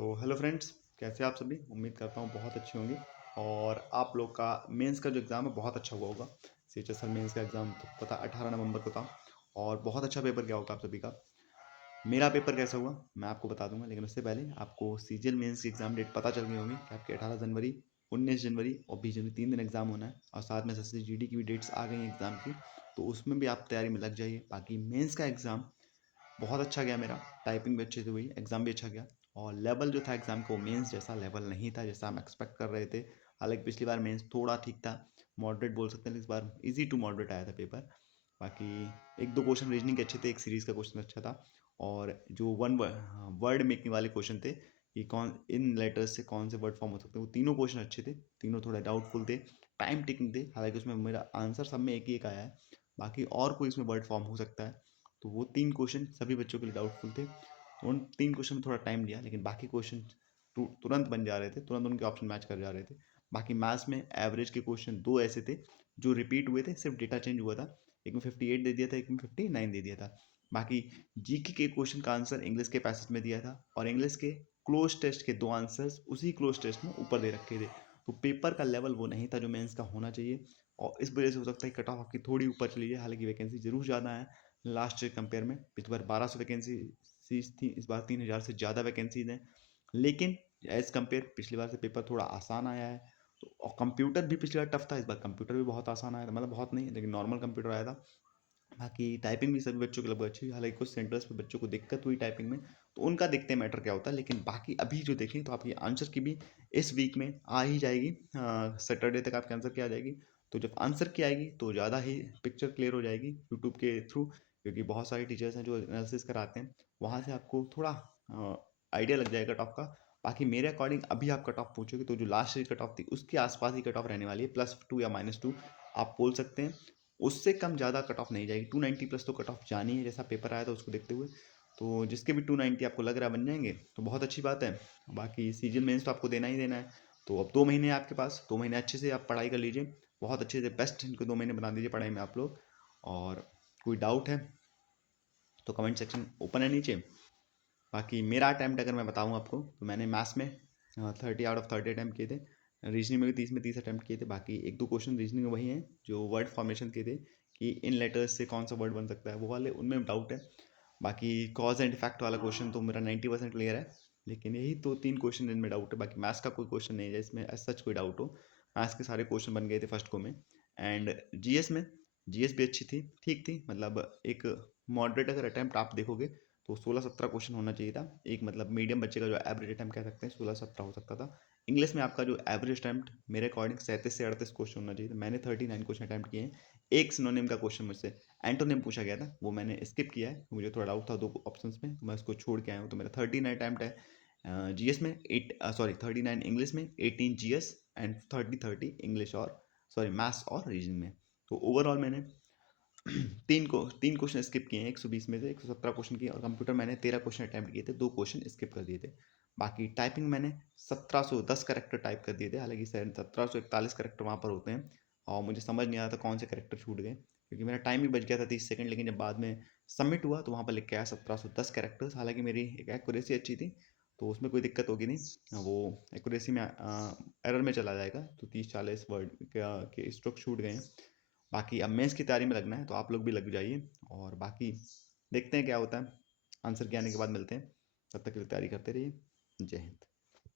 तो hello friends, कैसे आप सभी? उम्मीद करता हूँ बहुत अच्छे होंगे। और आप लोग का मेंस का जो एग्ज़ाम है बहुत अच्छा हुआ होगा। CHSL मेंस का एग्ज़ाम तो पता 18 नवंबर को था और बहुत अच्छा पेपर गया होगा आप सभी का। मेरा पेपर कैसा हुआ मैं आपको बता दूंगा, लेकिन उससे पहले आपको CGL मेंस की एग्ज़ाम डेट पता चल गई होगी कि आपके 18 जनवरी, 19 जनवरी और 20 जनवरी 3 दिन एग्ज़ाम होना है। और साथ में SSC GD की भी डेट्स आ गई हैं एग्ज़ाम की, तो उसमें भी आप तैयारी में लग जाइए। बाकी मेंस का एग्ज़ाम बहुत अच्छा गया मेरा, टाइपिंग भी अच्छी से हुई, एग्ज़ाम भी अच्छा गया। और लेवल जो था एग्ज़ाम को मेंस जैसा लेवल नहीं था जैसा हम एक्सपेक्ट कर रहे थे। हालांकि पिछली बार मेंस थोड़ा ठीक था, मॉडरेट बोल सकते हैं, इस बार इजी टू मॉडरेट आया था पेपर। बाकी एक दो क्वेश्चन रीजनिंग के अच्छे थे, एक सीरीज़ का क्वेश्चन अच्छा था। और जो वन वर्ड मेकिंग वाले क्वेश्चन थे कि कौन इन लेटर्स से कौन से वर्ड फॉर्म हो सकते हैं, वो तीनों क्वेश्चन अच्छे थे। तीनों थोड़ा डाउटफुल थे, टाइम टेकिंग थे। हालांकि उसमें मेरा आंसर सब में एक ही एक आया है, बाकी और कोई इसमें वर्ड फॉर्म हो सकता है। तो वो 3 क्वेश्चन सभी बच्चों के लिए डाउटफुल थे, तो उन 3 क्वेश्चन में थोड़ा टाइम लिया, लेकिन बाकी क्वेश्चन तुरंत बन जा रहे थे, तुरंत उनके ऑप्शन मैच कर जा रहे थे। बाकी मैथ्स में एवरेज के क्वेश्चन दो ऐसे थे जो रिपीट हुए थे, सिर्फ डेटा चेंज हुआ था। एक में 58 दे दिया था, एक में 59 दे दिया था। बाकी जीके के क्वेश्चन का आंसर इंग्लिश के पैसेज में दिया था, और इंग्लिश के क्लोज टेस्ट के 2 आंसर्स उसी क्लोज टेस्ट में ऊपर दे रखे थे। तो पेपर का लेवल वो नहीं था जो मेंस का होना चाहिए, और इस वजह से हो सकता है कट ऑफ आपकी थोड़ी ऊपर चली जाए। हालांकि वैकेंसी जरूर ज़्यादा है लास्ट ईयर कंपेयर में। पिछली बार 1200 वैकेंसी थी, इस बार 3000 से ज़्यादा वैकेंसीज हैं। लेकिन एज कम्पेयर पिछली बार से पेपर थोड़ा आसान आया है। तो और कंप्यूटर भी पिछली बार टफ था, इस बार कंप्यूटर भी बहुत आसान आया था, मतलब बहुत नहीं लेकिन नॉर्मल कंप्यूटर आया था। बाकी टाइपिंग भी सभी बच्चों की लगभग अच्छी हुई। हालांकि कुछ सेंटर्स पे बच्चों को दिक्कत हुई टाइपिंग में, तो उनका देखते हैं मैटर क्या होता है। लेकिन बाकी अभी जो देखें तो आपकी आंसर की भी इस वीक में आ ही जाएगी, सैटरडे तक आपके आंसर की आ जाएगी। तो जब आंसर की आएगी तो ज़्यादा ही पिक्चर क्लियर हो जाएगी यूट्यूब के थ्रू, क्योंकि बहुत सारे टीचर्स हैं जो एनालिसिस कराते हैं, वहाँ से आपको थोड़ा आइडिया लग जाएगा कट ऑफ का। बाकी मेरे अकॉर्डिंग अभी आप कट ऑफ पूछोगे तो जो लास्ट ईयर कट ऑफ थी उसके आसपास ही कट ऑफ रहने वाली है, +2 या -2 आप बोल सकते हैं। उससे कम ज़्यादा कट ऑफ नहीं जाएगी। 290 प्लस तो कट ऑफ जानी है, जैसा पेपर आया था उसको देखते हुए। तो जिसके भी 290 आपको लग रहा है बन जाएंगे तो बहुत अच्छी बात है। बाकी सीजन मेंस तो आपको देना ही देना है। तो अब 2 महीने हैं आपके पास, 2 महीने अच्छे से आप पढ़ाई कर लीजिए, बहुत अच्छे से बेस्ट इनको 2 महीने बना दीजिए पढ़ाई में आप लोग। और कोई डाउट है तो कमेंट सेक्शन ओपन है नीचे। बाकी मेरा अटैम्प्ट अगर मैं बताऊँ आपको, तो मैंने मैथ्स में 30 आउट ऑफ 30 अटैम्प्ट किए थे। रीजनिंग में भी 30 में 30 अटैम्प्ट किए थे। बाकी एक दो क्वेश्चन रीजनिंग में वही हैं जो वर्ड फॉर्मेशन के थे कि इन लेटर्स से कौन सा वर्ड बन सकता है, वो वाले उनमें डाउट है। बाकी कॉज एंड इफेक्ट वाला क्वेश्चन तो मेरा 90% क्लियर है, लेकिन यही 2-3 क्वेश्चन इनमें डाउट है। बाकी मैथ्स का कोई क्वेश्चन नहीं है इसमें एज सच कोई डाउट हो। मैथ्स के सारे क्वेश्चन बन गए थे फर्स्ट को में। एंड जीएस में, जीएस भी अच्छी थी, ठीक थी, मतलब एक मॉडरेट अगर अटैम्प्ट आप देखोगे तो 16-17 क्वेश्चन होना चाहिए था। एक मतलब मीडियम बच्चे का जो एवरेज अटैम्प्ट कह सकते हैं 16-17 हो सकता था। इंग्लिश में आपका जो एवरेज अटैम्प्ट मेरे अकॉर्डिंग 37 से 38 क्वेश्चन होना चाहिए था। मैंने 39 क्वेश्चन अटैम्प्ट किए हैं। एक सिनोनिम का क्वेश्चन मुझसे एंटोनिम पूछा गया था, वो मैंने स्किप किया है, मुझे थोड़ा डाउट था दो ऑप्शंस में, तो मैं उसको छोड़ के आया हूँ। तो मेरा 39 अटैम्प्ट है जीएस में, 39 इंग्लिश में, 18 जीएस एंड 30 इंग्लिश और सॉरी मैथ्स और रीजनिंग में। तो ओवरऑल मैंने 3 क्वेश्चन स्किप किए हैं 120 में से 117 क्वेश्चन किए। और कंप्यूटर मैंने 13 क्वेश्चन अटैम्प्ट किए थे, 2 क्वेश्चन स्किप कर दिए थे। बाकी टाइपिंग मैंने 1710 करेक्टर टाइप कर दिए थे। हालांकि 1741 करेक्टर वहाँ पर होते हैं, और मुझे समझ नहीं आया था कौन से करेक्टर छूट गए, क्योंकि मेरा टाइम भी बच गया था 30 सेकंड। लेकिन जब बाद में सबमिट हुआ तो वहाँ पर लिख के आया 1710 कैरेक्टर्स। हालांकि मेरी एक एक्यूरेसी अच्छी थी, तो उसमें कोई दिक्कत होगी नहीं, वो एक्यूरेसी में एरर में चला जाएगा। तो 30-40 वर्ड के स्ट्रोक छूट गए हैं। बाकी अब मेंस की तैयारी में लगना है तो आप लोग भी लग जाइए, और बाकी देखते हैं क्या होता है। आंसर के आने के बाद मिलते हैं, तब तक के लिए तैयारी करते रहिए। जय हिंद।